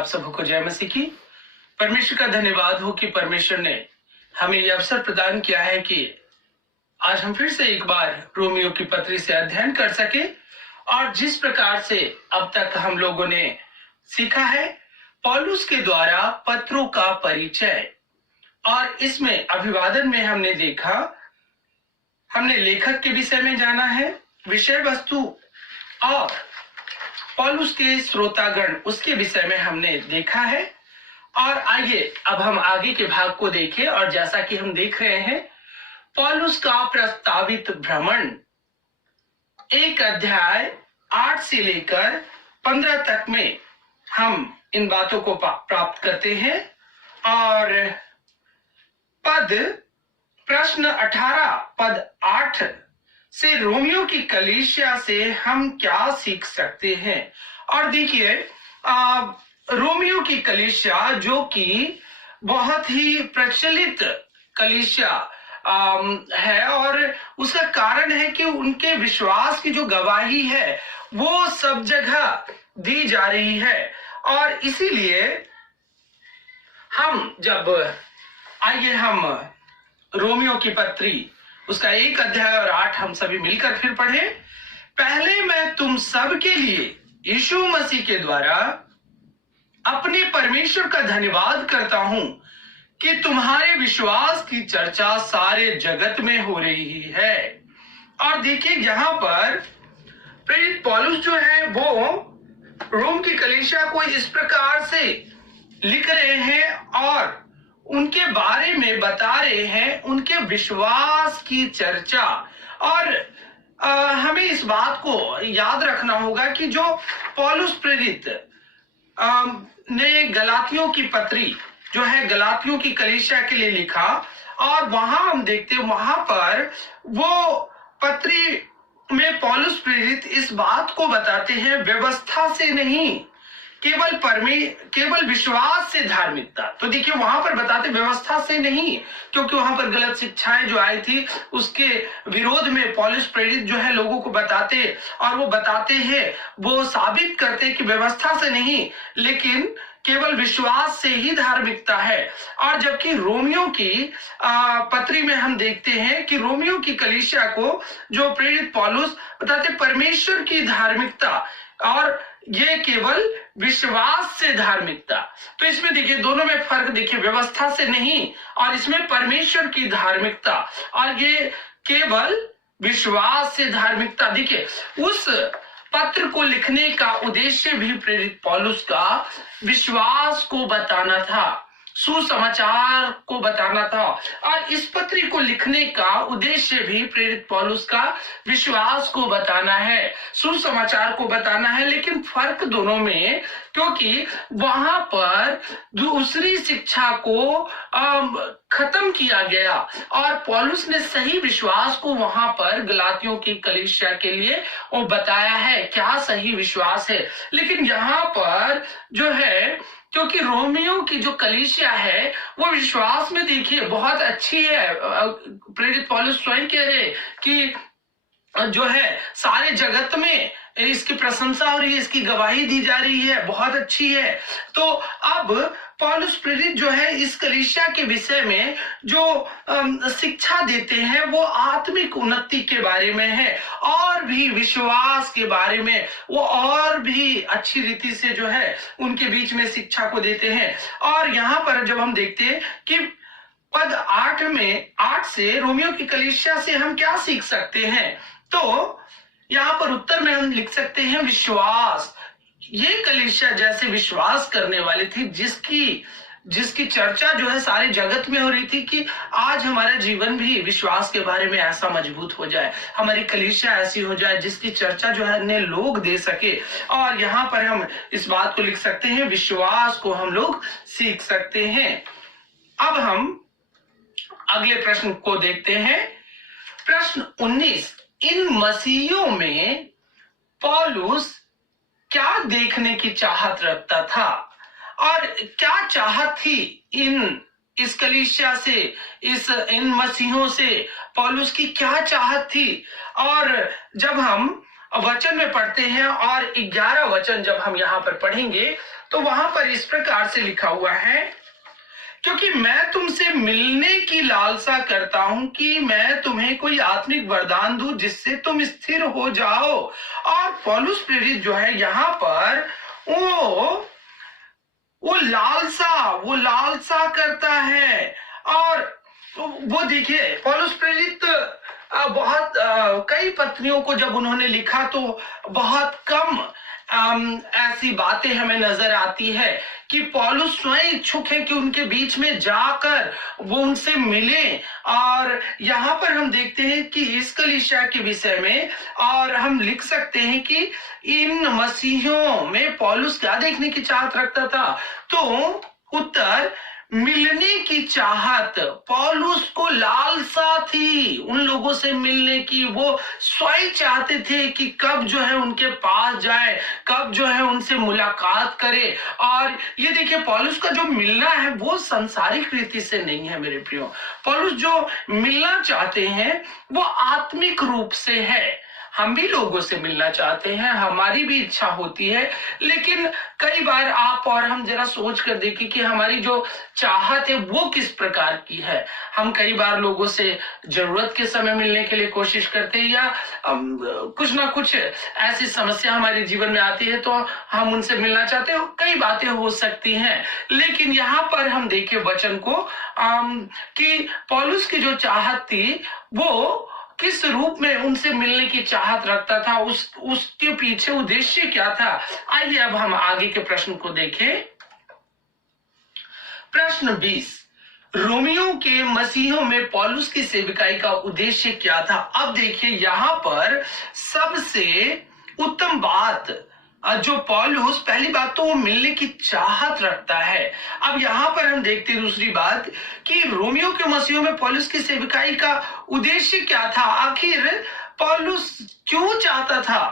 आप सबको जय मसीह की। परमेश्वर का धन्यवाद हो कि परमेश्वर ने हमें यह अवसर प्रदान किया है कि आज हम फिर से एक बार रोमियो की पत्री से अध्ययन कर सके। और जिस प्रकार से अब तक हम लोगों ने सीखा है पौलुस के द्वारा पत्रों का परिचय, और इसमें अभिवादन में हमने देखा, हमने लेखक के विषय में जाना है, विषय वस्तु और पौलुस के श्रोतागण उसके विषय में हमने देखा है। और आइए अब हम आगे के भाग को देखें। और जैसा कि हम देख रहे हैं पौलुस का प्रस्तावित भ्रमण 1 अध्याय 8 से लेकर 15 तक में हम इन बातों को प्राप्त करते हैं। और प्रश्न 18 पद 8 से रोमियो की कलीसिया से हम क्या सीख सकते हैं। और देखिए रोमियो की कलीसिया जो कि बहुत ही प्रचलित कलीसिया है, और उसका कारण है कि उनके विश्वास की जो गवाही है वो सब जगह दी जा रही है। और इसीलिए हम आइए हम रोमियो की पत्री उसका 1 अध्याय और 8 हम सभी मिलकर फिर पढ़े। पहले मैं तुम सब के लिए यीशु मसीह के द्वारा अपने परमेश्वर का धन्यवाद करता हूं कि तुम्हारे विश्वास की चर्चा सारे जगत में हो रही है। और देखिए यहाँ पर प्रेरित पौलुस जो है वो रोम की कलीसिया को इस प्रकार से लिख रहे हैं और उनके बारे में बता रहे हैं, उनके विश्वास की चर्चा। और हमें इस बात को याद रखना होगा कि जो पौलुस प्रेरित ने गलातियों की पत्री जो है गलातियों की कलीसिया के लिए लिखा, और वहां हम देखते हैं वहां पर वो पत्री में पौलुस प्रेरित इस बात को बताते हैं व्यवस्था से नहीं, केवल विश्वास से धार्मिकता। तो देखिए वहां पर बताते व्यवस्था से नहीं, क्योंकि वहां पर गलत शिक्षाएं जो आई थी उसके विरोध में पौलुस प्रेरित जो है लोगों को बताते, और वो बताते हैं, वो साबित करते कि व्यवस्था से नहीं लेकिन केवल विश्वास से ही धार्मिकता है। और जबकि रोमियो की पत्री में हम देखते हैं कि रोमियो की कलीसिया को जो प्रेरित पौलुस बताते परमेश्वर की धार्मिकता, और ये केवल विश्वास से धार्मिकता। तो इसमें देखिए दोनों में फर्क देखिए, व्यवस्था से नहीं और इसमें परमेश्वर की धार्मिकता, और ये केवल विश्वास से धार्मिकता। देखिए उस पत्र को लिखने का उद्देश्य भी प्रेरित पौलुस का विश्वास को बताना था, सुसमाचार को बताना था। और इस पत्री को लिखने का उद्देश्य भी प्रेरित पौलुस का विश्वास को बताना है, सुसमाचार को बताना है। लेकिन फर्क दोनों में, क्योंकि वहां पर दूसरी शिक्षा को खत्म किया गया और पौलुस ने सही विश्वास को वहां पर गलातियों की कलीसिया के लिए वो बताया है क्या सही विश्वास है। लेकिन यहाँ पर जो है, क्योंकि रोमियो की जो कलीसिया है वो विश्वास में देखिए बहुत अच्छी है। प्रेरित पौलुस स्वयं कह रहे कि जो है सारे जगत में इसकी प्रशंसा हो रही है, इसकी गवाही दी जा रही है, बहुत अच्छी है। तो अब पौलुस प्रेरित जो है इस कलीसिया के विषय में जो शिक्षा देते हैं वो आत्मिक उन्नति के बारे में है, और भी विश्वास के बारे में वो और भी अच्छी रीति से जो है उनके बीच में शिक्षा को देते हैं। और यहाँ पर जब हम देखते हैं कि पद 8 से रोमियो की कलीसिया से हम क्या सीख सकते हैं, तो यहाँ पर उत्तर में हम लिख सकते हैं विश्वास। ये कलीसिया जैसे विश्वास करने वाली थी, जिसकी चर्चा जो है सारे जगत में हो रही थी कि आज हमारा जीवन भी विश्वास के बारे में ऐसा मजबूत हो जाए, हमारी कलीसिया ऐसी हो जाए जिसकी चर्चा जो है अन्य लोग दे सके। और यहाँ पर हम इस बात को लिख सकते हैं, विश्वास को हम लोग सीख सकते हैं। अब हम अगले प्रश्न को देखते हैं। प्रश्न 19, इन मसीहियों में पौलुस क्या देखने की चाहत रखता था, और क्या चाहत थी इस कलीसिया से, इन मसीहों से पौलुस की क्या चाहत थी। और जब हम वचन में पढ़ते हैं और 11 वचन जब हम यहाँ पर पढ़ेंगे तो वहां पर इस प्रकार से लिखा हुआ है, क्योंकि मैं तुमसे मिलने की लालसा करता हूं कि मैं तुम्हें कोई आत्मिक वरदान दूं जिससे तुम स्थिर हो जाओ। और पौलुस प्रेरित जो है यहाँ पर वो लालसा करता है। और वो देखिए, पौलुस प्रेरित बहुत कई पत्नियों को जब उन्होंने लिखा तो बहुत कम ऐसी बातें हमें नजर आती है कि पौलुस स्वयं इच्छुक है कि उनके बीच में जाकर वो उनसे मिले। और यहाँ पर हम देखते हैं कि इस कलीसिया के विषय में, और हम लिख सकते हैं कि इन मसीहों में पौलुस क्या देखने की चाहत रखता था, तो उत्तर मिलने की चाहत। पौलुस को लालसा थी उन लोगों से मिलने की, वो स्वयं चाहते थे कि कब जो है उनके पास जाए, कब जो है उनसे मुलाकात करे। और ये देखिए, पौलुस का जो मिलना है वो सांसारिक रीति से नहीं है मेरे प्रियो। पौलुस जो मिलना चाहते हैं वो आत्मिक रूप से है। हम भी लोगों से मिलना चाहते हैं, हमारी भी इच्छा होती है, लेकिन कई बार आप और हम जरा सोच कर देखें कि हमारी जो चाहत है वो किस प्रकार की है। हम कई बार लोगों से जरूरत के समय मिलने के लिए कोशिश करते हैं, या कुछ ना कुछ ऐसी समस्या हमारे जीवन में आती है तो हम उनसे मिलना चाहते हैं। कई बातें हो सकती हैं, लेकिन यहाँ पर हम देखें वचन को कि पौलुस की जो चाहत थी वो किस रूप में उनसे मिलने की चाहत रखता था, उसके पीछे उद्देश्य क्या था। आइए अब हम आगे के प्रश्न को देखें। प्रश्न 20, रोमियो के मसीहों में पौलुस की सेविकाई का उद्देश्य क्या था। अब देखिए, यहां पर सबसे उत्तम बात जो पौलुस, पहली बात तो वो मिलने की चाहत रखता है। अब यहां पर हम देखते हैं दूसरी बात कि रोमियो के मसीहों में पौलुस की सेविकाई का उद्देश्य क्या था। आखिर पौलुस क्यों चाहता था,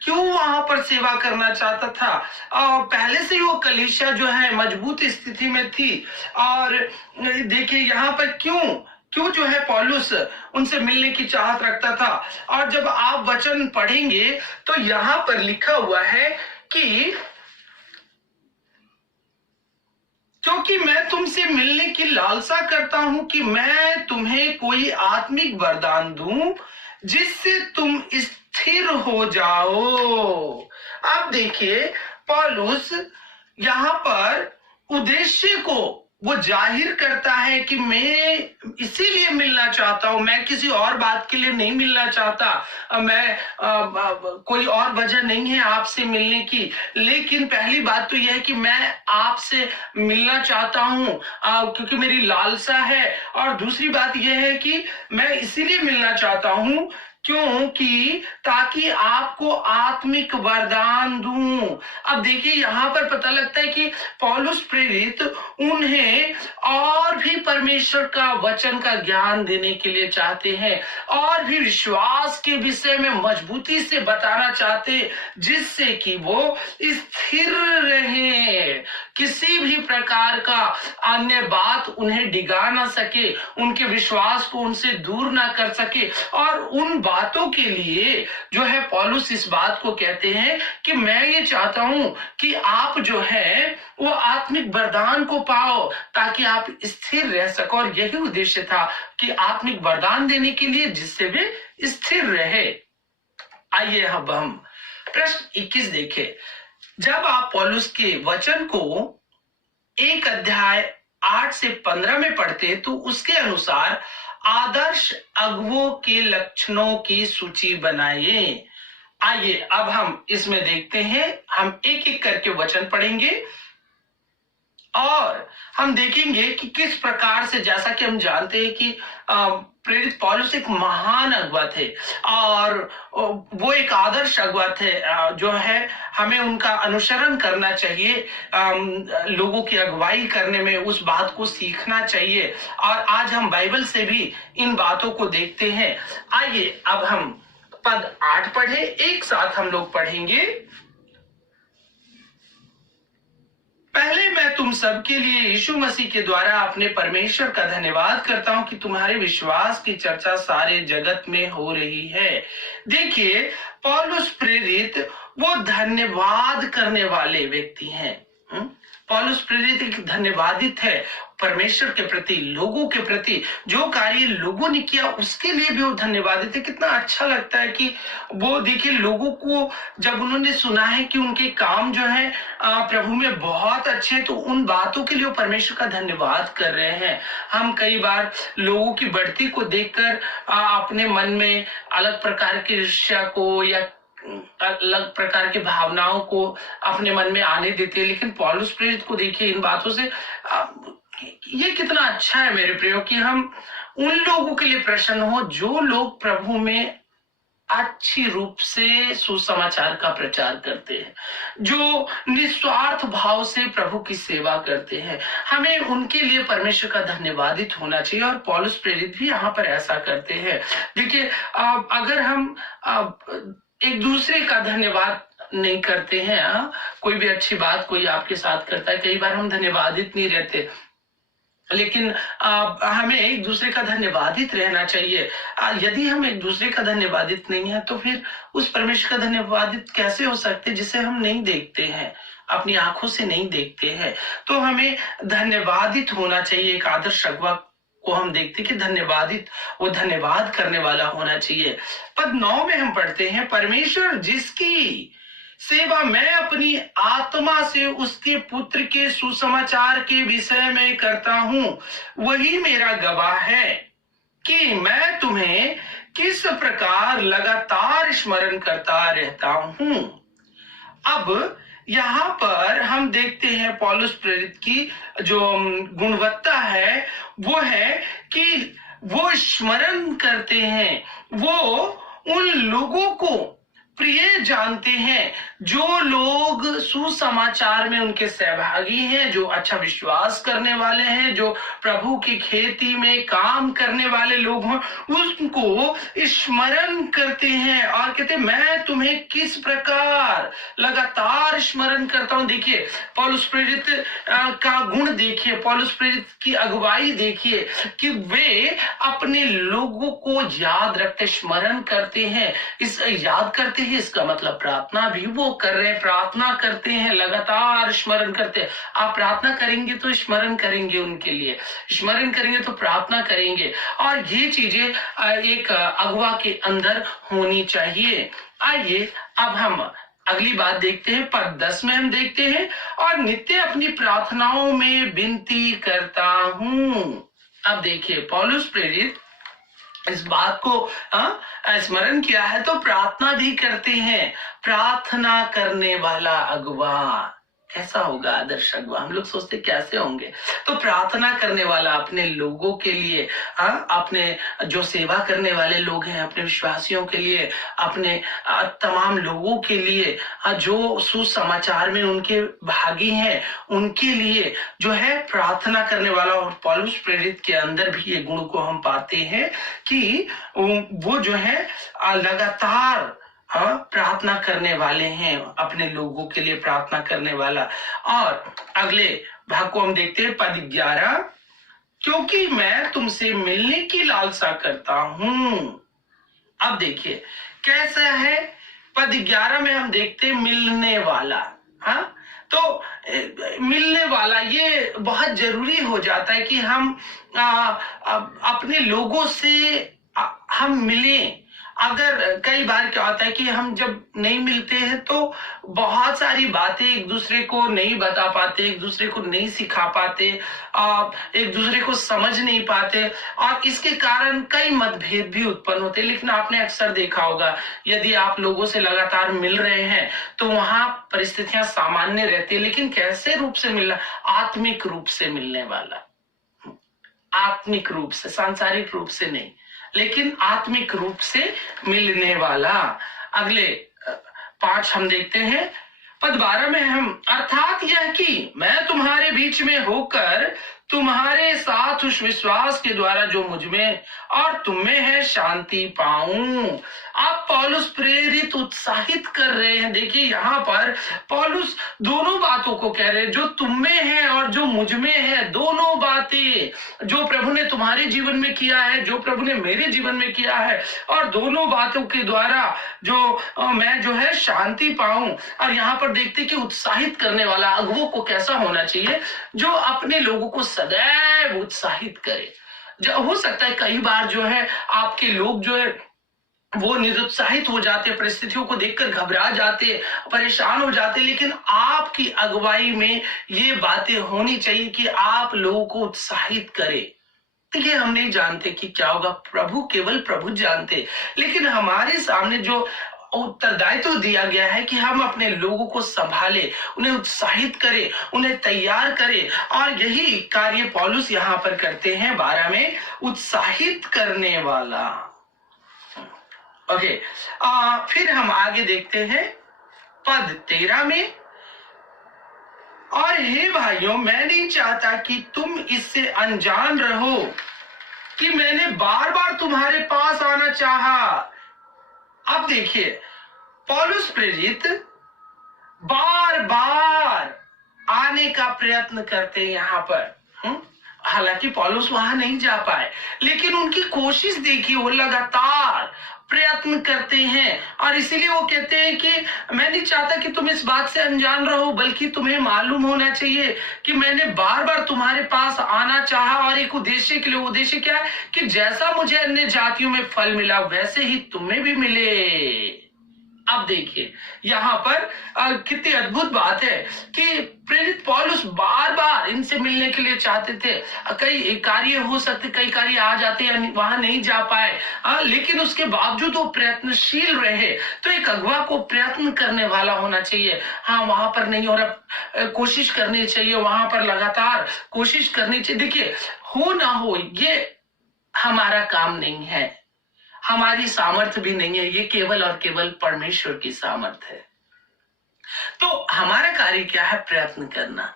क्यों वहां पर सेवा करना चाहता था। और पहले से ही वो कलीसिया जो है मजबूत स्थिति में थी। और देखिए यहाँ पर क्यों जो है पौलुस उनसे मिलने की चाहत रखता था। और जब आप वचन पढ़ेंगे तो यहां पर लिखा हुआ है कि क्योंकि मैं तुमसे मिलने की लालसा करता हूं कि मैं तुम्हें कोई आत्मिक वरदान दूं जिससे तुम स्थिर हो जाओ। अब देखिए, पौलुस यहां पर उद्देश्य को वो जाहिर करता है कि मैं इसीलिए मिलना चाहता हूं, मैं किसी और बात के लिए नहीं मिलना चाहता, मैं कोई और वजह नहीं है आपसे मिलने की। लेकिन पहली बात तो यह है कि मैं आपसे मिलना चाहता हूं क्योंकि मेरी लालसा है। और दूसरी बात यह है कि मैं इसीलिए मिलना चाहता हूं क्योंकि ताकि आपको आत्मिक वरदान दूं। अब देखिए, यहां पर पता लगता है कि पौलुस प्रेरित उन्हें और भी परमेश्वर का वचन का ज्ञान देने के लिए चाहते हैं, और भी विश्वास के विषय में मजबूती से बताना चाहते, जिससे कि वो स्थिर रहे, किसी भी प्रकार का अन्य बात उन्हें डिगा ना सके, उनके विश्वास को उनसे दूर ना कर सके। और उन बातों के लिए जो है पौलुस इस बात को कहते हैं कि मैं ये चाहता हूं कि आप जो है वो आत्मिक वरदान को पाओ ताकि आप स्थिर रह सको। और यही उद्देश्य था कि आत्मिक वरदान देने के लिए जिससे वे स्थिर रहे। आइए अब हम प्रश्न 21 देखें। जब आप पौलुस के वचन को 1 अध्याय 8 से 15 में पढ़ते तो उसके अनुसार आदर्श अगुवों के लक्षणों की सूची बनाइए। आइए अब हम इसमें देखते हैं, हम एक एक करके वचन पढ़ेंगे और हम देखेंगे कि किस प्रकार से, जैसा कि हम जानते हैं कि प्रेरित पौलुस एक महान अगुवा थे और वो एक आदर्श अगुवा थे जो है हमें उनका अनुसरण करना चाहिए, लोगों की अगुवाई करने में उस बात को सीखना चाहिए। और आज हम बाइबल से भी इन बातों को देखते हैं। आइए अब हम पद 8 पढ़े, एक साथ हम लोग पढ़ेंगे। पहले मैं तुम सबके लिए यीशु मसीह के द्वारा अपने परमेश्वर का धन्यवाद करता हूं कि तुम्हारे विश्वास की चर्चा सारे जगत में हो रही है। देखिए, पौलुस प्रेरित वो धन्यवाद करने वाले व्यक्ति हैं। पौलुस प्रेरित एक धन्यवादित है परमेश्वर के प्रति, लोगों के प्रति, जो कार्य लोगों ने किया उसके लिए भी वो धन्यवादित है। कितना अच्छा लगता है कि वो देखिए लोगों को जब उन्होंने सुना है कि उनके काम जो है प्रभु में बहुत अच्छे हैं, तो उन बातों के लिए वो परमेश्वर का धन्यवाद कर रहे हैं। हम कई बार लोगों की बढ़ती को देखकर अपने मन में अलग प्रकार की ईर्ष्या को या अलग प्रकार की भावनाओं को अपने मन में आने देते हैं, लेकिन पौलुस प्रेरित को देखिए इन बातों से ये कितना अच्छा है मेरे प्रियो कि हम उन लोगों के लिए प्रसन्न हो जो लोग प्रभु में अच्छी रूप से सुसमाचार का प्रचार करते हैं, जो निस्वार्थ भाव से प्रभु की सेवा करते हैं। हमें उनके लिए परमेश्वर का धन्यवादित होना चाहिए और पौलुस प्रेरित भी यहाँ पर ऐसा करते हैं। देखिए अगर हम एक दूसरे का धन्यवाद नहीं करते हैं, कोई भी अच्छी बात कोई आपके साथ करता है, कई बार हम धन्यवादित नहीं रहते, लेकिन हमें एक दूसरे का धन्यवादित रहना चाहिए। यदि हम एक दूसरे का धन्यवादित नहीं है तो फिर उस परमेश्वर का धन्यवादित कैसे हो सकते जिसे हम नहीं देखते हैं, अपनी आंखों से नहीं देखते हैं। तो हमें धन्यवादित होना चाहिए। एक आदर्श अगुवा को हम देखते कि धन्यवादित, वो धन्यवाद करने वाला होना चाहिए। पद 9 में हम पढ़ते हैं, परमेश्वर जिसकी सेवा मैं अपनी आत्मा से उसके पुत्र के सुसमाचार के विषय में करता हूं, वही मेरा गवाह है कि मैं तुम्हें किस प्रकार लगातार स्मरण करता रहता हूं। अब यहाँ पर हम देखते हैं पौलुस प्रेरित की जो गुणवत्ता है वो है कि वो स्मरण करते हैं, वो उन लोगों को प्रिय जानते हैं जो लोग सुसमाचार में उनके सहभागी हैं, जो अच्छा विश्वास करने वाले हैं, जो प्रभु की खेती में काम करने वाले लोग हैं, उसको स्मरण करते हैं और कहते हैं मैं तुम्हें किस प्रकार लगातार स्मरण करता हूं। देखिए पौलुस प्रेरित का गुण देखिए, पौलुस प्रेरित की अगुवाई देखिए कि वे अपने लोगों को याद रखते, स्मरण करते हैं। इस याद करते हैं इसका मतलब प्रार्थना भी वो कर रहे हैं, प्रार्थना करते हैं, लगातार स्मरण करते हैं। आप प्रार्थना करेंगे तो स्मरण करेंगे, उनके लिए स्मरण करेंगे तो प्रार्थना करेंगे, और ये चीजें एक अगुवा के अंदर होनी चाहिए। आइए अब हम अगली बात देखते हैं। पद 10 में हम देखते हैं, और नित्य अपनी प्रार्थनाओं में विनती करता हूं। अब देखिए पौलुस प्रेरित इस बात को स्मरण किया है तो प्रार्थना भी करते हैं। प्रार्थना करने वाला अगुवा कैसा होगा? आदर्श अगुवा। हम लोग सोचते कैसे होंगे? तो प्रार्थना करने वाला अपने लोगों के लिए, अपने जो सेवा करने वाले लोग हैं, अपने विश्वासियों के लिए, अपने तमाम लोगों के लिए, जो सुसमाचार में उनके भागी हैं, उनके लिए जो है प्रार्थना करने वाला। और पौलुस प्रेरित के अंदर भी ये गुण को हम पाते हैं कि वो जो है लगातार प्रार्थना करने वाले हैं, अपने लोगों के लिए प्रार्थना करने वाला। और अगले भाग को हम देखते हैं पद 11, क्योंकि मैं तुमसे मिलने की लालसा करता हूं। अब देखिए कैसा है, पद 11 में हम देखते हैं मिलने वाला। तो मिलने वाला ये बहुत जरूरी हो जाता है कि हम अपने लोगों से हम मिलें। अगर कई बार क्या होता है कि हम जब नहीं मिलते हैं तो बहुत सारी बातें एक दूसरे को नहीं बता पाते, एक दूसरे को नहीं सिखा पाते, एक दूसरे को समझ नहीं पाते, और इसके कारण कई मतभेद भी उत्पन्न होते हैं। लेकिन आपने अक्सर देखा होगा यदि आप लोगों से लगातार मिल रहे हैं तो वहां परिस्थितियां सामान्य रहती है, लेकिन कैसे रूप से मिलना? आत्मिक रूप से मिलने वाला, आत्मिक रूप से, सांसारिक रूप से नहीं, लेकिन आत्मिक रूप से मिलने वाला। अगले 5 हम देखते हैं। पद 12 में हम, अर्थात यह कि मैं तुम्हारे बीच में होकर तुम्हारे साथ उस विश्वास के द्वारा जो मुझ में और तुम में है शांति पाऊं। अब अब पौलुस प्रेरित उत्साहित कर रहे हैं। देखिए यहाँ पर पौलुस दोनों बातों को कह रहे हैं, जो तुम में है और जो मुझ में है, दोनों बातें जो प्रभु ने तुम्हारे जीवन में किया है, जो प्रभु ने मेरे जीवन में किया है, और दोनों बातों के द्वारा जो मैं जो है शांति पाऊं। और यहाँ पर देखते कि उत्साहित करने वाला अगुवों को कैसा होना चाहिए, जो अपने लोगों को सदैव उत्साहित करे। हो सकता है कई बार जो है आपके लोग जो है वो निरुत्साहित हो जाते, परिस्थितियों को देखकर घबरा जाते, परेशान हो जाते, लेकिन आपकी अगुवाई में ये बातें होनी चाहिए कि आप लोगों को उत्साहित करें। देखिए हम नहीं जानते कि क्या होगा, केवल प्रभु जानते, लेकिन हमारे सामने जो उत्तरदायित्व दिया गया है कि हम अपने लोगों को संभाले, उन्हें उत्साहित करें, उन्हें तैयार करें, और यही कार्य पौलुस यहाँ पर करते हैं 12 में, उत्साहित करने वाला। ओके, फिर हम आगे देखते हैं पद 13 में, और हे भाइयों, मैं नहीं चाहता कि तुम इससे अनजान रहो कि मैंने बार बार तुम्हारे पास आना चाहा। अब देखिए पौलुस प्रेरित बार बार आने का प्रयत्न करते हैं यहाँ पर। हालांकि पौलुस वहां नहीं जा पाए, लेकिन उनकी कोशिश देखिए, वो लगातार प्रयत्न करते हैं, और इसीलिए वो कहते हैं कि मैं नहीं चाहता कि तुम इस बात से अनजान रहो, बल्कि तुम्हें मालूम होना चाहिए कि मैंने बार बार तुम्हारे पास आना चाहा, और एक उद्देश्य के लिए। उद्देश्य क्या है कि जैसा मुझे अन्य जातियों में फल मिला, वैसे ही तुम्हें भी मिले। अब देखिए यहाँ पर कितनी अद्भुत बात है कि प्रेरित पौलुस बार बार इनसे मिलने के लिए चाहते थे। कई कार्य हो सकते, कई कार्य आ जाते हैं, वहां नहीं जा पाए, लेकिन उसके बावजूद वो प्रयत्नशील रहे। तो एक अगुवा को प्रयत्न करने वाला होना चाहिए। हाँ, वहां पर नहीं हो रहा, कोशिश करनी चाहिए, वहां पर लगातार कोशिश करनी चाहिए। देखिए हो ना हो ये हमारा काम नहीं है, हमारी सामर्थ्य भी नहीं है, ये केवल और केवल परमेश्वर की सामर्थ्य है। तो हमारा कार्य क्या है? प्रयत्न करना।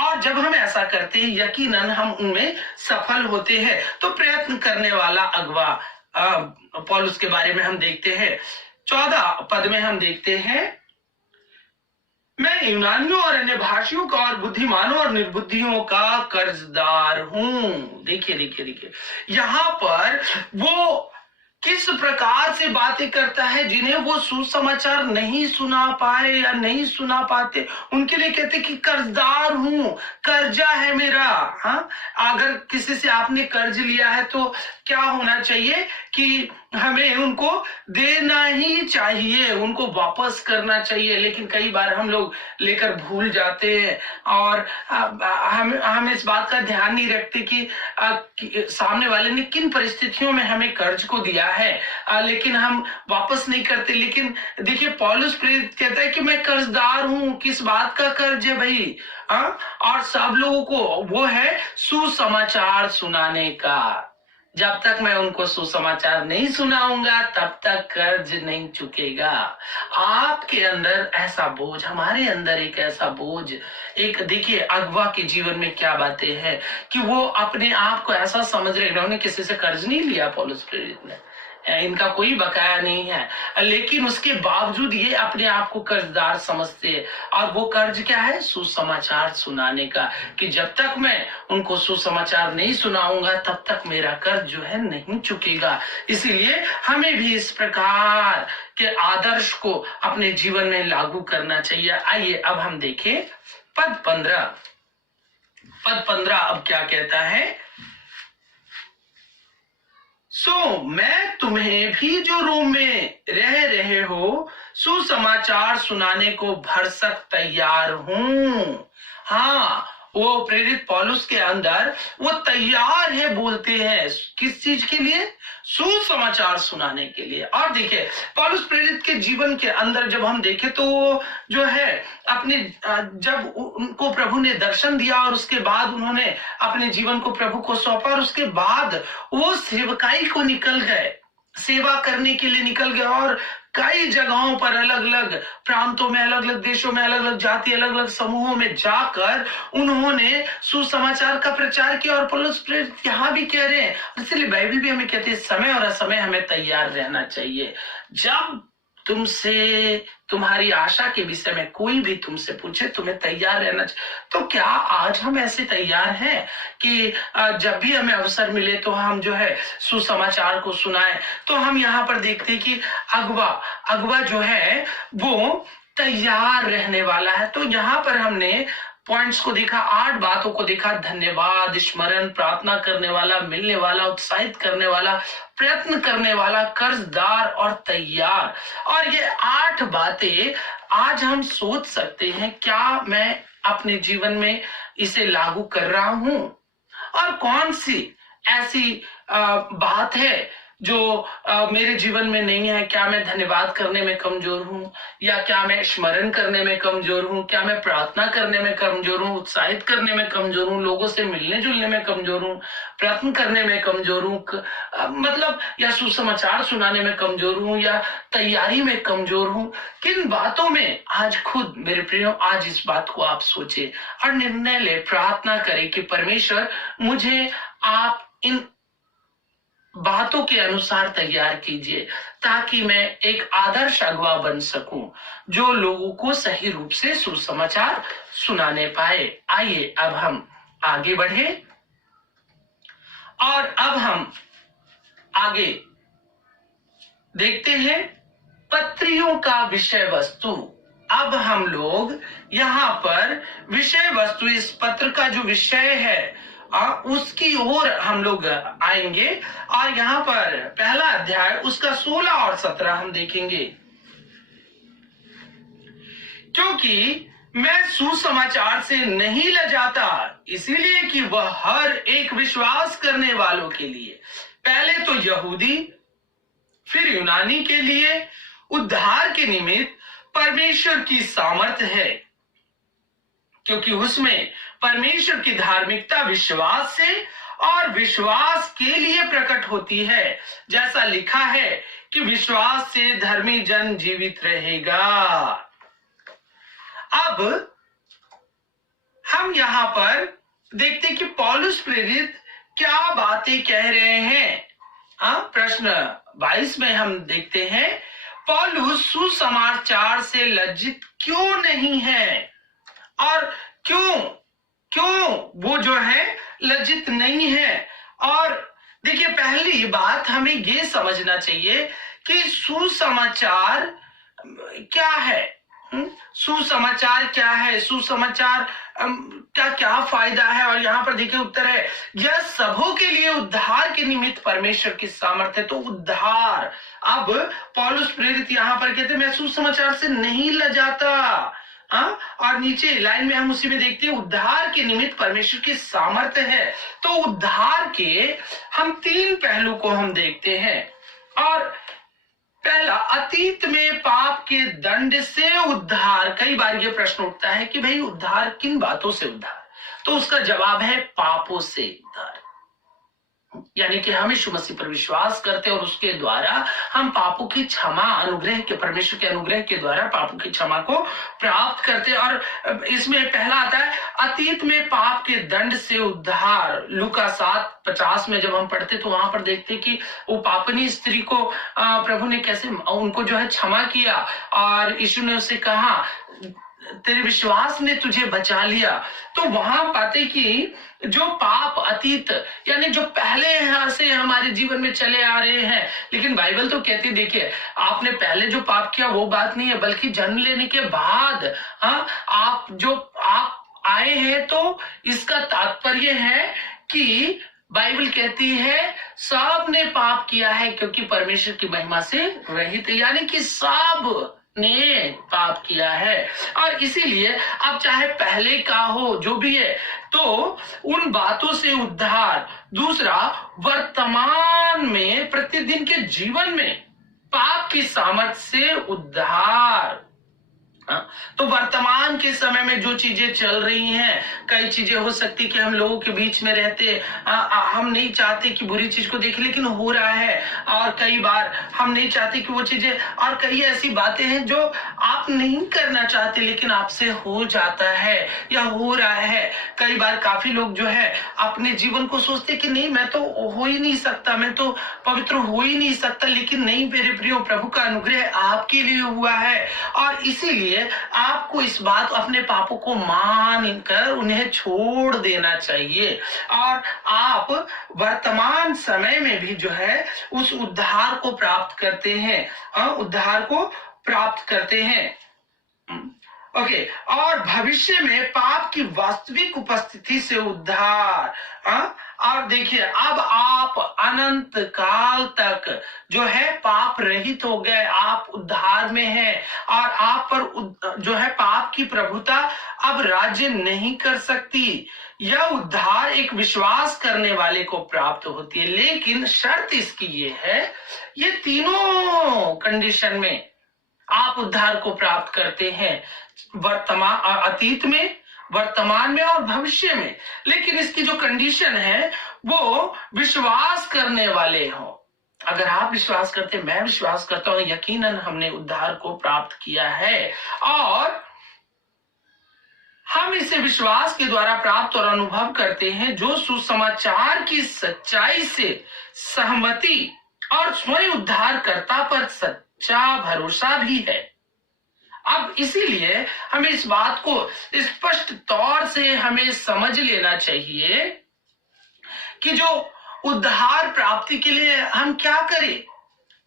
और जब हम ऐसा करते हैं, यकीनन हम उनमें सफल होते हैं। तो प्रयत्न करने वाला अगुवा पौलुस के बारे में हम देखते हैं। 14 पद में हम देखते हैं, मैं यूनानियों और अन्य भाषियों का और बुद्धिमानों और निर्बुद्धियों का कर्जदार हूं। देखिए यहां पर वो किस प्रकार से बातें करता है, जिन्हें वो सुसमाचार नहीं सुना पाए या नहीं सुना पाते, उनके लिए कहते कि कर्जदार हूं, कर्जा है मेरा। हाँ, अगर किसी से आपने कर्ज लिया है तो क्या होना चाहिए कि हमें उनको देना ही चाहिए, उनको वापस करना चाहिए। लेकिन कई बार हम लोग लेकर भूल जाते हैं, और हम इस बात का ध्यान नहीं रखते कि सामने वाले ने किन परिस्थितियों में हमें कर्ज को दिया है, लेकिन हम वापस नहीं करते। लेकिन देखिए पौलुस प्रेरित कहता है कि मैं कर्जदार हूं। किस बात का कर्ज है भाई? और सब लोगों को वो है सुसमाचार सुनाने का। जब तक मैं उनको सुसमाचार नहीं सुनाऊंगा, तब तक कर्ज नहीं चुकेगा। आपके अंदर ऐसा बोझ, हमारे अंदर एक ऐसा बोझ, एक देखिए अगुवा के जीवन में क्या बातें हैं कि वो अपने आप को ऐसा समझ रहे, इन्होंने किसी से कर्ज नहीं लिया, पौलुस प्रेरित ने, इनका कोई बकाया नहीं है, लेकिन उसके बावजूद ये अपने आप को कर्जदार समझते हैं। और वो कर्ज क्या है? सुसमाचार सुनाने का, कि जब तक मैं उनको सुसमाचार नहीं सुनाऊंगा, तब तक मेरा कर्ज जो है नहीं चुकेगा। इसीलिए हमें भी इस प्रकार के आदर्श को अपने जीवन में लागू करना चाहिए। आइए अब हम देखें पद 15। पद 15 अब क्या कहता है? सो मैं तुम्हें भी जो रोम में रह रहे हो, सुसमाचार सुनाने को भरसक तैयार हूं। हाँ, वो प्रेरित पौलुस के अंदर वो तैयार है, बोलते हैं किस चीज के लिए? सुसमाचार सुनाने के लिए। और देखिए पौलुस प्रेरित के जीवन के अंदर जब हम देखें तो जो है अपने, जब उनको प्रभु ने दर्शन दिया और उसके बाद उन्होंने अपने जीवन को प्रभु को सौंपा, और उसके बाद वो सेवकाई को निकल गए। सेवा करने के लिए निकल गए और कई जगहों पर अलग अलग प्रांतों में, अलग अलग देशों में, अलग अलग जाति, अलग अलग समूहों में जाकर उन्होंने सुसमाचार का प्रचार किया। और पौलुस प्रेरित यहाँ भी कह रहे हैं, इसलिए बाइबल भी हमें कहती है समय और असमय हमें तैयार रहना चाहिए। जब तुमसे तुम्हारी आशा के विषय में कोई भी तुमसे पूछे, तुम्हें तैयार रहना चाहिए। तो क्या आज हम ऐसे तैयार हैं कि जब भी हमें अवसर मिले तो हम जो है सुसमाचार को सुनाएं? तो हम यहाँ पर देखते हैं कि अगवा जो है वो तैयार रहने वाला है। तो यहाँ पर हमने पॉइंट्स को देखा, 8 बातों को देखा। धन्यवाद, स्मरण, प्रार्थना करने वाला, मिलने वाला, उत्साहित करने वाला, प्रयत्न करने वाला, कर्जदार और तैयार। और ये 8 बातें आज हम सोच सकते हैं, क्या मैं अपने जीवन में इसे लागू कर रहा हूं? और कौन सी ऐसी बात है जो मेरे जीवन में नहीं है? क्या मैं धन्यवाद करने में कमजोर हूं, या क्या मैं स्मरण करने में कमजोर हूं, क्या मैं प्रार्थना करने में कमजोर हूं, उत्साहित करने में कमजोर हूं, लोगों से मिलने जुलने में कमजोर हूं, प्रयत्न करने में कमजोर हूं, मतलब या सुसमाचार सुनाने में कमजोर हूं, या तैयारी में कमजोर हूं? किन बातों में आज खुद मेरे प्रियो, आज इस बात को आप सोचे और निर्णय ले, प्रार्थना करें कि परमेश्वर मुझे आप इन बातों के अनुसार तैयार कीजिए, ताकि मैं एक आदर्श अगुवा बन सकूं जो लोगों को सही रूप से सुसमाचार सुनाने पाए। आइए अब हम आगे बढ़े और अब हम आगे देखते हैं पत्रियों का विषय वस्तु। अब हम लोग यहाँ पर विषय वस्तु, इस पत्र का जो विषय है उसकी ओर हम लोग आएंगे। और यहाँ पर पहला अध्याय उसका 16 और 17 हम देखेंगे। क्योंकि मैं सुसमाचार से नहीं लजाता, इसीलिए कि वह हर एक विश्वास करने वालों के लिए, पहले तो यहूदी फिर यूनानी के लिए उद्धार के निमित्त परमेश्वर की सामर्थ्य है। क्योंकि उसमें परमेश्वर की धार्मिकता विश्वास से और विश्वास के लिए प्रकट होती है, जैसा लिखा है कि विश्वास से धर्मी जन जीवित रहेगा। अब हम यहां पर देखते कि पौलुस प्रेरित क्या बातें कह रहे हैं। प्रश्न 22 में हम देखते हैं, पौलुस सुसमाचार से लज्जित क्यों नहीं है? और क्यों वो जो है लज्जित नहीं है? और देखिए, पहली बात हमें ये समझना चाहिए कि सुसमाचार क्या है। सुसमाचार क्या है? सुसमाचार का क्या फायदा है? और यहाँ पर देखिए उत्तर है, यह सबों के लिए उद्धार के निमित्त परमेश्वर की सामर्थ्य है। तो उद्धार, अब पौलुस प्रेरित यहाँ पर कहते हैं मैं सुसमाचार से नहीं लजाता। और नीचे लाइन में हम उसी में देखते हैं, उद्धार के निमित्त परमेश्वर की सामर्थ्य है। तो उद्धार के हम 3 पहलू को हम देखते हैं। और पहला, अतीत में पाप के दंड से उद्धार। कई बार ये प्रश्न उठता है कि भाई उद्धार किन बातों से उद्धार? तो उसका जवाब है पापों से उद्धार। यानी कि हम यीशु मसीह पर विश्वास करते और उसके द्वारा हम पापों की क्षमा, अनुग्रह के, परमेश्वर के अनुग्रह के द्वारा पापों की क्षमा को प्राप्त करते। और इसमें पहला आता है अतीत में पाप के दंड से उद्धार। लूका 7:50 में जब हम पढ़ते तो वहां पर देखते कि वो पापनी स्त्री को प्रभु ने कैसे उनको जो है क्षमा किया, और यीशु ने उससे कहा तेरे विश्वास ने तुझे बचा लिया। तो वहां पाते कि जो पाप अतीत, यानी जो पहले यहां से हमारे जीवन में चले आ रहे हैं, लेकिन बाइबल तो कहती, देखिए आपने पहले जो पाप किया वो बात नहीं है, बल्कि जन्म लेने के बाद आप आए हैं। तो इसका तात्पर्य है कि बाइबल कहती है सब ने पाप किया है क्योंकि परमेश्वर की महिमा से रहित, यानी कि सब ने पाप किया है। और इसीलिए अब चाहे पहले का हो जो भी है, तो उन बातों से उद्धार। दूसरा, वर्तमान में प्रतिदिन के जीवन में पाप की सामर्थ्य से उद्धार। हाँ, तो वर्तमान के समय में जो चीजें चल रही हैं, कई चीजें हो सकती कि हम लोगों के बीच में रहते हम नहीं चाहते कि बुरी चीज को देखें, लेकिन हो रहा है। और कई बार हम नहीं चाहते कि वो चीजें, और कई ऐसी बातें हैं जो आप नहीं करना चाहते लेकिन आपसे हो जाता है या हो रहा है। कई बार काफी लोग जो है अपने जीवन को सोचते कि नहीं, मैं तो हो ही नहीं सकता, मैं तो पवित्र हो ही नहीं सकता, लेकिन नहीं मेरे प्रियो, प्रभु का अनुग्रह आपके लिए हुआ है। और इसीलिए आपको इस बात, अपने पापों को मानकर उन्हें छोड़ देना चाहिए, और आप वर्तमान समय में भी जो है उस उद्धार को प्राप्त करते हैं, उद्धार को प्राप्त करते हैं। ओके, और भविष्य में पाप की वास्तविक उपस्थिति से उद्धार। और देखिए, अब आप अनंत काल तक जो है पाप रहित हो गए, आप उद्धार में हैं, और आप पर जो है पाप की प्रभुता अब राज्य नहीं कर सकती। यह उद्धार एक विश्वास करने वाले को प्राप्त होती है, लेकिन शर्त इसकी ये है, ये तीनों कंडीशन में आप उद्धार को प्राप्त करते हैं, वर्तमान, अतीत में, वर्तमान में और भविष्य में। लेकिन इसकी जो कंडीशन है वो विश्वास करने वाले हो। अगर आप विश्वास करते, मैं विश्वास करता हूं, यकीनन हमने उद्धार को प्राप्त किया है, और हम इसे विश्वास के द्वारा प्राप्त और अनुभव करते हैं, जो सुसमाचार की सच्चाई से सहमति और स्वयं उद्धारकर्ता पर सच्चा भरोसा भी है। अब इसीलिए हमें इस बात को स्पष्ट तौर से हमें समझ लेना चाहिए कि जो उद्धार प्राप्ति के लिए हम क्या करें।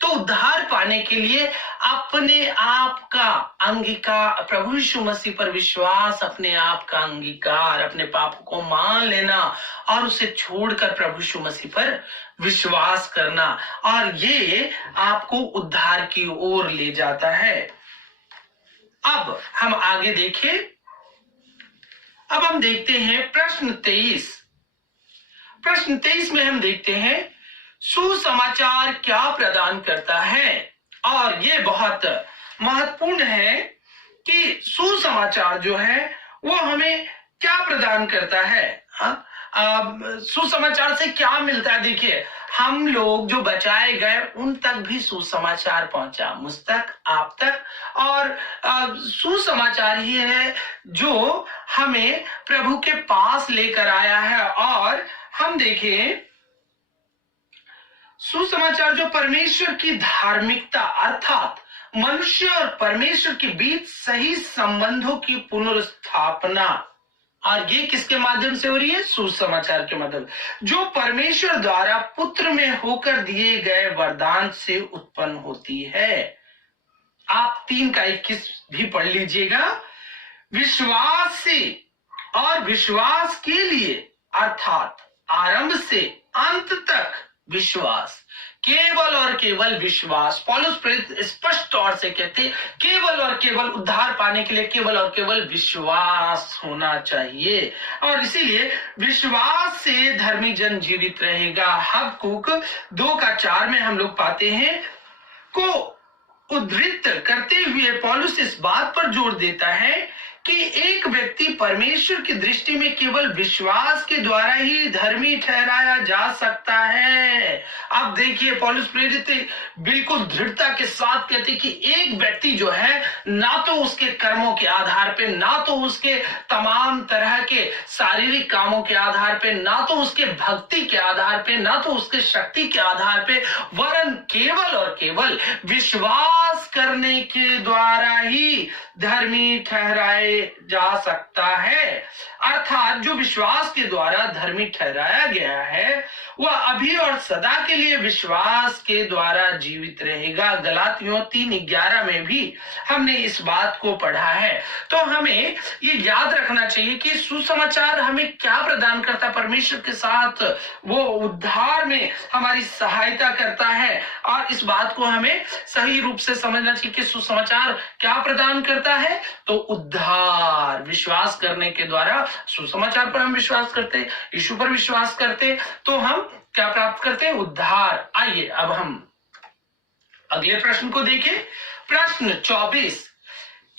तो उद्धार पाने के लिए अपने आप का अंगीकार, प्रभु यीशु मसीह पर विश्वास, अपने आप का अंगीकार, अपने पापों को मान लेना और उसे छोड़कर प्रभु यीशु मसीह पर विश्वास करना, और ये आपको उद्धार की ओर ले जाता है। अब हम आगे देखें। अब हम देखते हैं प्रश्न 23। प्रश्न 23 में हम देखते हैं सुसमाचार क्या प्रदान करता है। और ये बहुत महत्वपूर्ण है कि सुसमाचार जो है वो हमें क्या प्रदान करता है। सुसमाचार से क्या मिलता है। देखिए, हम लोग जो बचाए गए उन तक भी सुसमाचार पहुंचा, मुझ तक, आप तक, और सुसमाचार ही है जो हमें प्रभु के पास लेकर आया है। और हम देखें, सुसमाचार जो परमेश्वर की धार्मिकता, अर्थात मनुष्य और परमेश्वर के बीच सही संबंधों की पुनर्स्थापना, और ये किसके माध्यम से हो रही है। सुसमाचार के माध्यम, जो परमेश्वर द्वारा पुत्र में होकर दिए गए वरदान से उत्पन्न होती है। आप 3:21 भी पढ़ लीजिएगा। विश्वास से और विश्वास के लिए, अर्थात आरंभ से अंत तक विश्वास, केवल और केवल विश्वास। पौलुस प्रेरित स्पष्ट तौर से कहते, केवल और केवल उद्धार पाने के लिए केवल और केवल विश्वास होना चाहिए। और इसीलिए विश्वास से धर्मी जन जीवित रहेगा। हबक्कुक 2:4 में हम लोग पाते हैं को उद्धृत करते हुए पौलुस इस बात पर जोर देता है कि एक व्यक्ति परमेश्वर की दृष्टि में केवल विश्वास के द्वारा ही धर्मी ठहराया जा सकता है। अब देखिए, पौलुस प्रेरित बिल्कुल दृढ़ता के साथ कहते कि एक व्यक्ति जो है, ना तो उसके कर्मों के आधार पे, ना तो उसके तमाम तरह के शारीरिक कामों के आधार पे, ना तो उसके भक्ति के आधार पे, ना तो उसके शक्ति के आधार पे, वरन केवल और केवल विश्वास करने के द्वारा ही धर्मी ठहराए जा सकता है। अर्थात जो विश्वास के द्वारा धर्मी ठहराया गया है वह अभी और सदा के लिए विश्वास के द्वारा जीवित रहेगा। गलातियों 3:11 में भी हमने इस बात को पढ़ा है। तो हमें ये याद रखना चाहिए कि सुसमाचार हमें क्या प्रदान करता है। परमेश्वर के साथ वो उद्धार में हमारी सहायता करता है, और इस बात को हमें सही रूप से समझना चाहिए कि सुसमाचार क्या प्रदान करता है। तो उद्धार, विश्वास करने के द्वारा, सुसमाचार पर हम विश्वास करते, यीशु पर विश्वास करते, तो हम क्या प्राप्त करते हैं। उद्धार। आइए अब हम अगले प्रश्न को देखें। प्रश्न 24,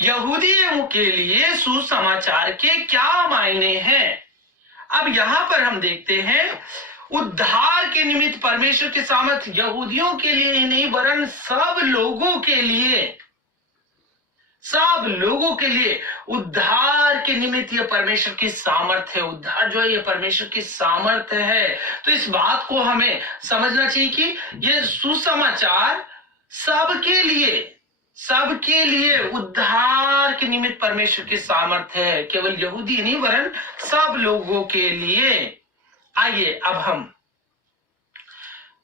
यहूदियों के लिए सुसमाचार के क्या मायने हैं। अब यहां पर हम देखते हैं उद्धार के निमित्त परमेश्वर की सामर्थ यहूदियों के लिए ही नहीं वरन सब लोगों के लिए उद्धार के निमित्त यह परमेश्वर की सामर्थ है। उद्धार जो है यह परमेश्वर की सामर्थ है। तो इस बात को हमें समझना चाहिए कि यह सुसमाचार सबके लिए उद्धार के निमित्त परमेश्वर की सामर्थ्य है, केवल यहूदी नहीं वरन सब लोगों के लिए। आइए अब हम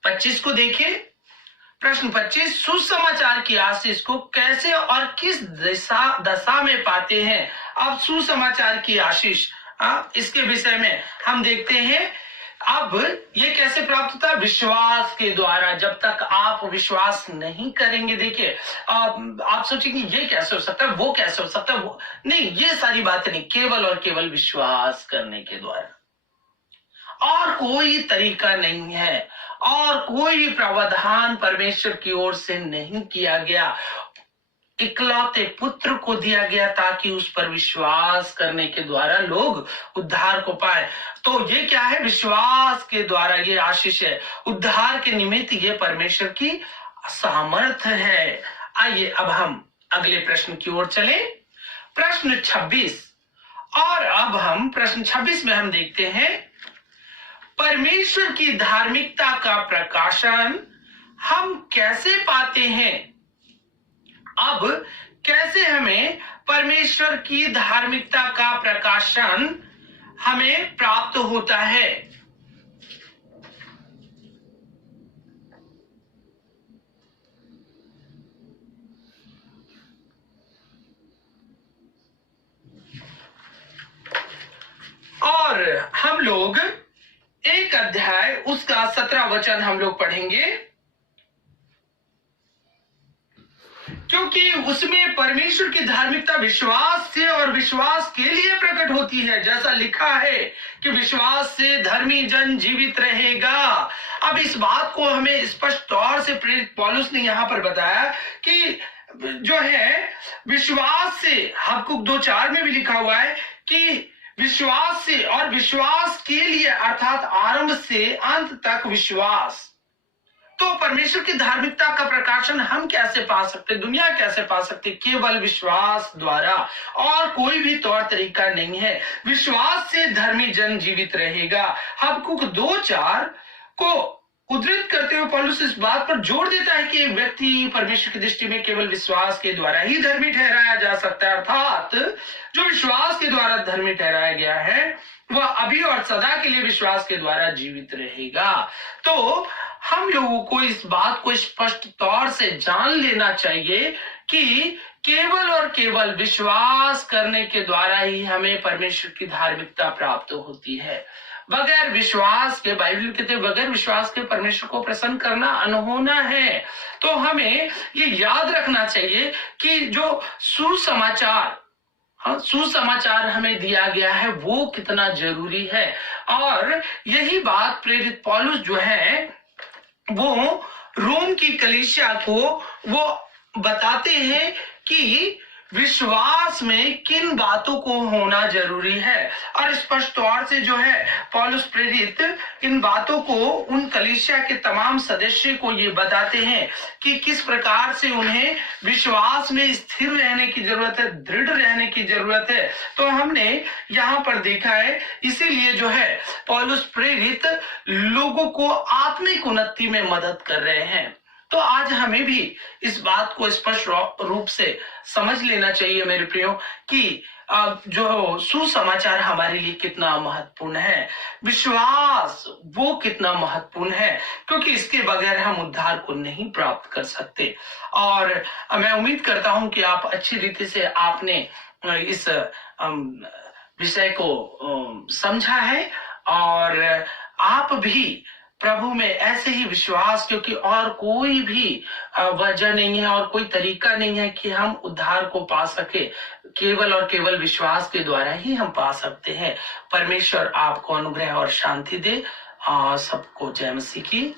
25 को देखें। प्रश्न 25, सुसमाचार की आशीष को कैसे और किस दशा में पाते हैं। अब सुसमाचार की आशीष इसके विषय में हम देखते हैं। अब ये कैसे प्राप्त होता है? विश्वास के द्वारा। जब तक आप विश्वास नहीं करेंगे, देखिए आप सोचेंगे ये कैसे हो सकता है, वो कैसे हो सकता है, वो नहीं, ये सारी बातें नहीं, केवल और केवल विश्वास करने के द्वारा। और कोई तरीका नहीं है और कोई प्रावधान परमेश्वर की ओर से नहीं किया गया। इकलौते पुत्र को दिया गया ताकि उस पर विश्वास करने के द्वारा लोग उद्धार को पाए। तो ये क्या है? विश्वास के द्वारा ये आशीष है। उद्धार के निमित्त ये परमेश्वर की सामर्थ है। आइए अब हम अगले प्रश्न की ओर चलें। प्रश्न 26। और अब हम प्रश्न 26 में हम देखते हैं परमेश्वर की धार्मिकता का प्रकाशन हम कैसे पाते हैं। अब कैसे हमें परमेश्वर की धार्मिकता का प्रकाशन हमें प्राप्त होता है। और हम लोग एक अध्याय उसका 17 वचन हम लोग पढ़ेंगे, क्योंकि उसमें परमेश्वर की धार्मिकता विश्वास से और विश्वास के लिए प्रकट होती है। जैसा लिखा है कि विश्वास से धर्मी जन जीवित रहेगा। अब इस बात को हमें स्पष्ट तौर से प्रेरित पौलुस ने यहां पर बताया कि जो है विश्वास से, हबकुक 2:4 में भी लिखा हुआ है कि विश्वास से और विश्वास के लिए, अर्थात आरंभ से अंत तक विश्वास। तो परमेश्वर की धार्मिकता का प्रकाशन हम कैसे पा सकते, दुनिया कैसे पा सकते? केवल विश्वास द्वारा, और कोई भी तौर तरीका नहीं है। विश्वास से धर्मी जन जीवित रहेगा। हबकुक 2:4 को उद्धृत करते हुए पौलुस इस बात पर जोर देता है कि व्यक्ति परमेश्वर की दृष्टि में केवल विश्वास के द्वारा ही धर्मी ठहराया जा सकता है। अर्थात जो विश्वास के द्वारा धर्मी ठहराया गया है वह अभी और सदा के लिए विश्वास के द्वारा जीवित रहेगा। तो हम लोगों को इस बात को स्पष्ट तौर से जान लेना चाहिए कि केवल और केवल विश्वास करने के द्वारा ही हमें परमेश्वर की धार्मिकता प्राप्त होती है। बगैर विश्वास के, बाइबल कहते हैं, बगैर विश्वास के परमेश्वर को प्रसन्न करना अनहोना है। तो हमें ये याद रखना चाहिए कि जो सुसमाचार हमें दिया गया है वो कितना जरूरी है। और यही बात प्रेरित पौलुस जो है वो रोम की कलीसिया को वो बताते हैं कि विश्वास में किन बातों को होना जरूरी है। और स्पष्ट तौर से जो है पौलुस प्रेरित इन बातों को उन कलीसिया के तमाम सदस्य को ये बताते हैं कि किस प्रकार से उन्हें विश्वास में स्थिर रहने की जरूरत है, दृढ़ रहने की जरूरत है। तो हमने यहाँ पर देखा है, इसीलिए जो है पौलुस प्रेरित लोगों को आत्मिक उन्नति में मदद कर रहे हैं। तो आज हमें भी इस बात को स्पष्ट रूप से समझ लेना चाहिए मेरे प्रियो कि जो सुसमाचार हमारे लिए कितना महत्वपूर्ण है, विश्वास वो कितना महत्वपूर्ण है, क्योंकि इसके बगैर हम उद्धार को नहीं प्राप्त कर सकते। और मैं उम्मीद करता हूं कि आप अच्छी रीति से आपने इस विषय को समझा है और आप भी प्रभु में ऐसे ही विश्वास, क्योंकि और कोई भी वजह नहीं है और कोई तरीका नहीं है कि हम उद्धार को पा सके, केवल और केवल विश्वास के द्वारा ही हम पा सकते हैं। परमेश्वर आपको अनुग्रह और शांति दे। सबको जय मसीह की।